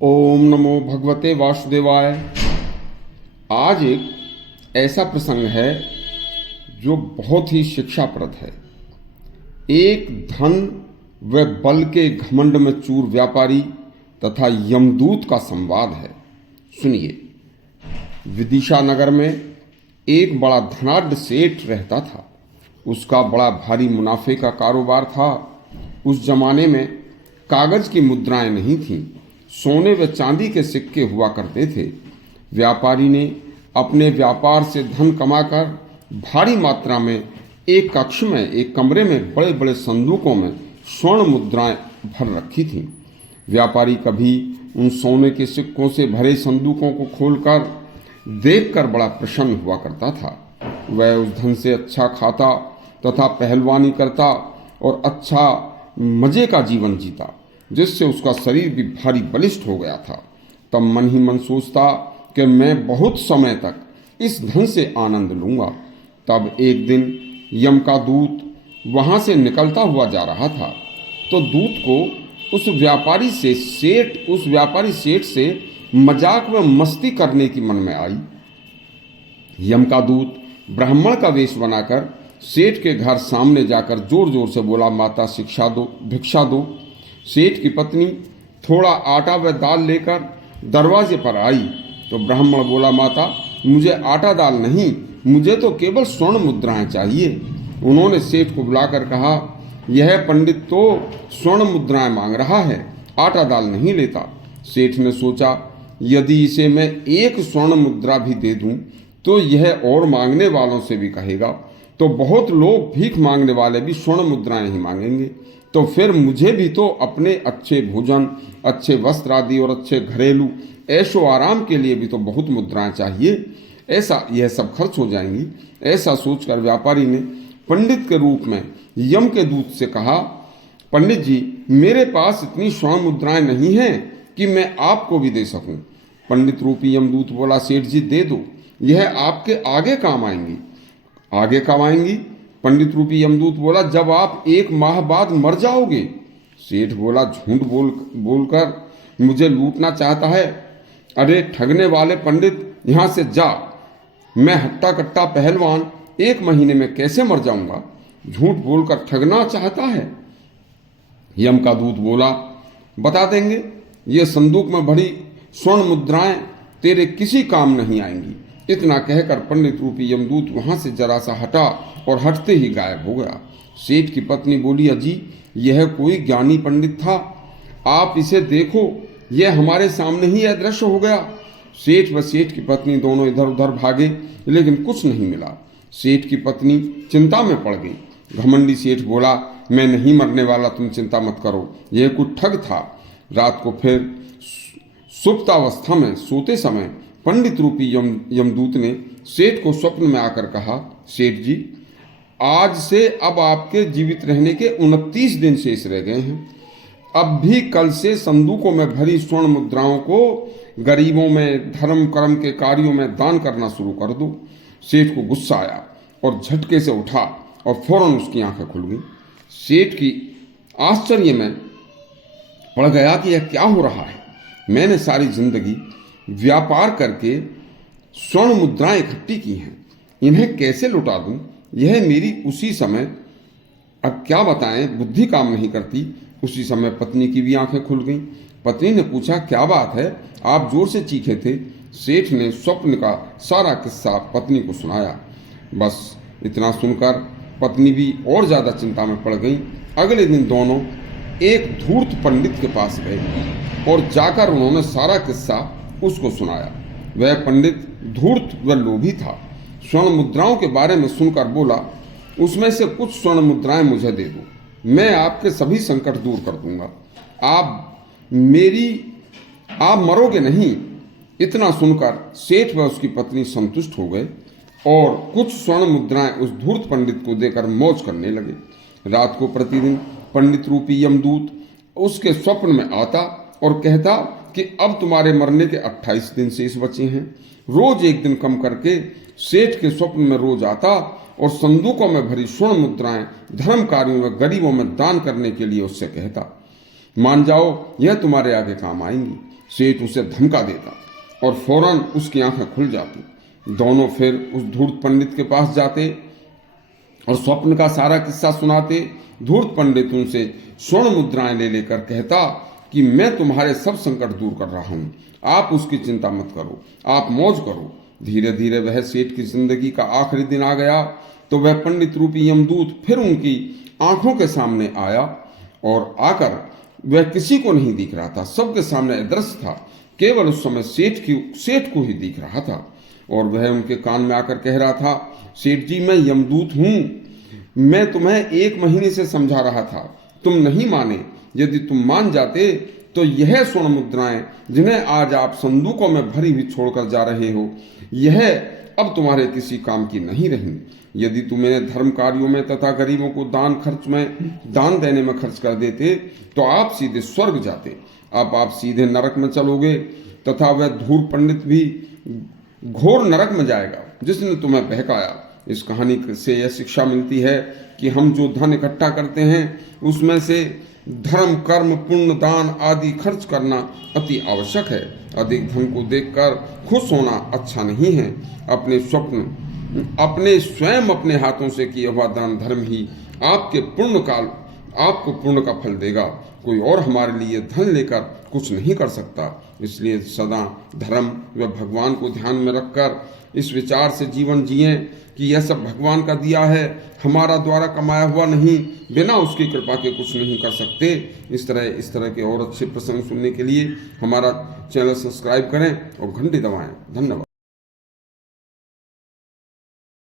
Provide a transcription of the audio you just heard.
ओम नमो भगवते वासुदेवाय। आज एक ऐसा प्रसंग है जो बहुत ही शिक्षाप्रद है। एक धन व बल के घमंड में चूर व्यापारी तथा यमदूत का संवाद है। सुनिए। विदिशा नगर में एक बड़ा धनाढ्य सेठ रहता था। उसका बड़ा भारी मुनाफे का कारोबार था। उस जमाने में कागज की मुद्राएं नहीं थीं, सोने व चांदी के सिक्के हुआ करते थे। व्यापारी ने अपने व्यापार से धन कमाकर भारी मात्रा में एक कक्ष में, एक कमरे में बड़े बड़े संदूकों में स्वर्ण मुद्राएं भर रखी थीं। व्यापारी कभी उन सोने के सिक्कों से भरे संदूकों को खोलकर देखकर बड़ा प्रसन्न हुआ करता था। वह उस धन से अच्छा खाता तथा पहलवानी करता और अच्छा मजे का जीवन जीता, जिससे उसका शरीर भी भारी बलिष्ठ हो गया था। तब मन ही मन सोचता कि मैं बहुत समय तक इस धन से आनंद लूंगा। तब एक दिन यम का दूत वहां से निकलता हुआ जा रहा था, तो दूत को उस व्यापारी सेठ से मजाक व मस्ती करने की मन में आई। यम का दूत ब्राह्मण का वेश बनाकर सेठ के घर सामने जाकर जोर जोर से बोला, माता शिक्षा दो, भिक्षा दो। सेठ की पत्नी थोड़ा आटा व दाल लेकर दरवाजे पर आई तो ब्राह्मण बोला, माता मुझे आटा दाल नहीं, मुझे तो केवल स्वर्ण मुद्राएं चाहिए। उन्होंने सेठ को बुलाकर कहा, यह पंडित तो स्वर्ण मुद्राएं मांग रहा है, आटा दाल नहीं लेता। सेठ ने सोचा, यदि इसे मैं एक स्वर्ण मुद्रा भी दे दूं तो यह और मांगने वालों से भी कहेगा, तो बहुत लोग भीख मांगने वाले भी स्वर्ण मुद्राएं ही मांगेंगे, तो फिर मुझे भी तो अपने अच्छे भोजन, अच्छे वस्त्र आदि और अच्छे घरेलू ऐशो आराम के लिए भी तो बहुत मुद्राएं चाहिए। ऐसा यह सब खर्च हो जाएंगी। ऐसा सोचकर व्यापारी ने पंडित के रूप में यम के दूत से कहा, पंडित जी, मेरे पास इतनी स्वर्ण मुद्राएं नहीं हैं कि मैं आपको भी दे सकूं। पंडित रूपी यमदूत बोला, सेठ जी दे दो, यह आपके आगे काम आएंगी। आगे कब आएंगी? पंडित रूपी यमदूत बोला, जब आप 1 माह बाद मर जाओगे। सेठ बोला, झूठ बोलकर मुझे लूटना चाहता है? अरे ठगने वाले पंडित, यहां से जा। मैं हट्टा कट्टा पहलवान 1 महीने में कैसे मर जाऊंगा? झूठ बोलकर ठगना चाहता है। यम का दूत बोला, बता देंगे, ये संदूक में भरी स्वर्ण मुद्राएं तेरे किसी काम नहीं आएंगी। इतना कहकर पंडित रूपी यमदूत वहां से जरा सा हटा और हटते ही गायब हो गया। सेठ की पत्नी बोली, अजी यह कोई ज्ञानी पंडित था, आप इसे देखो, यह हमारे सामने ही अदृश्य हो गया। सेठ व सेठ की पत्नी दोनों इधर उधर भागे, लेकिन कुछ नहीं मिला। सेठ की पत्नी चिंता में पड़ गई। घमंडी सेठ बोला, मैं नहीं मरने वाला, तुम चिंता मत करो, यह कुछ ठग था। रात को फिर सुप्तावस्था में सोते समय पंडित रूपी यमदूत ने सेठ को स्वप्न में आकर कहा, सेठ जी, आज से अब आपके जीवित रहने के 29 दिन शेष रह गए हैं। अब भी कल से संदूकों में भरी स्वर्ण मुद्राओं को गरीबों में, धर्म कर्म के कार्यों में दान करना शुरू कर दो। सेठ को गुस्सा आया और झटके से उठा और फौरन उसकी आंखें खुल गई। सेठ की आश्चर्य में पड़ गया कि यह क्या हो रहा है। मैंने सारी जिंदगी व्यापार करके स्वर्ण मुद्राएं इकट्ठी की हैं, इन्हें कैसे लुटा दूं? यह मेरी उसी समय, अब क्या बताएं, बुद्धि काम नहीं करती। उसी समय पत्नी की भी आंखें खुल गईं। पत्नी ने पूछा, क्या बात है, आप जोर से चीखे थे। सेठ ने स्वप्न का सारा किस्सा पत्नी को सुनाया। बस इतना सुनकर पत्नी भी और ज्यादा चिंता में पड़ गई। अगले दिन दोनों एक धूर्त पंडित के पास गए और जाकर उन्होंने सारा किस्सा उसको सुनाया। वह पंडित धूर्त व लोभी था। स्वर्ण मुद्राओं के बारे में सुनकर बोला, उसमें से कुछ स्वर्ण मुद्राएं मुझे दे दो, मैं आपके सभी संकट दूर कर दूंगा, आप मरोगे नहीं। इतना सुनकर सेठ व उसकी पत्नी संतुष्ट हो गए और कुछ स्वर्ण मुद्राएं उस धूर्त पंडित को देकर मौज करने लगे। रात को प्रतिदिन पंडित रूपी यमदूत उसके स्वप्न में आता और कहता कि अब तुम्हारे मरने के 28 दिन शेष बचे हैं। रोज एक दिन कम करके सेठ के स्वप्न में रोज आता और संदूकों में भरी स्वर्ण मुद्राएं धर्म कार्यों में, गरीबों में दान करने के लिए उससे कहता, मान जाओ, यह तुम्हारे आगे काम आएंगी। सेठ उसे धमका देता और फौरन उसकी आंखें खुल जाती। दोनों फिर उस धूर्त पंडित के पास जाते और स्वप्न का सारा किस्सा सुनाते। धूर्त पंडित उनसे स्वर्ण मुद्राएं ले लेकर कहता कि मैं तुम्हारे सब संकट दूर कर रहा हूं, आप उसकी चिंता मत करो, आप मौज करो। धीरे धीरे वह सेठ की जिंदगी का आखिरी दिन आ गया तो वह पंडित रूपी यमदूत फिर उनकी आंखों के सामने आया और आकर वह किसी को नहीं दिख रहा था, सबके सामने अदृश्य था। केवल उस समय सेठ को ही दिख रहा था और वह उनके कान में आकर कह रहा था, सेठ जी मैं यमदूत हूं, मैं तुम्हें 1 महीने से समझा रहा था, तुम नहीं माने। यदि तुम मान जाते तो यह स्वर्ण मुद्राएं जिन्हें आज आप संदूकों में भरी हुई छोड़कर जा रहे हो, यह अब तुम्हारे किसी काम की नहीं रही। यदि तुम इन्हें धर्म कार्यों में तथा गरीबों को दान देने में खर्च कर देते तो आप सीधे स्वर्ग जाते। अब आप सीधे नरक में चलोगे तथा वह धूर्त पंडित भी घोर नरक में जाएगा जिसने तुम्हें बहकाया। इस कहानी से यह शिक्षा मिलती है कि हम जो धन इकट्ठा करते हैं उसमें से धर्म, कर्म, पुण्य, दान आदि खर्च करना अति आवश्यक है। अधिक धन को देखकर खुश होना अच्छा नहीं है। अपने स्वयं अपने हाथों से किया हुआ दान धर्म ही आपको पुण्य का फल देगा। कोई और हमारे लिए धन लेकर कुछ नहीं कर सकता। इसलिए सदा धर्म व भगवान को ध्यान में रखकर इस विचार से जीवन जिएं कि यह सब भगवान का दिया है, हमारा द्वारा कमाया हुआ नहीं, बिना उसकी कृपा के कुछ नहीं कर सकते। इस तरह के और अच्छे प्रसंग सुनने के लिए हमारा चैनल सब्सक्राइब करें और घंटी दबाएं। धन्यवाद।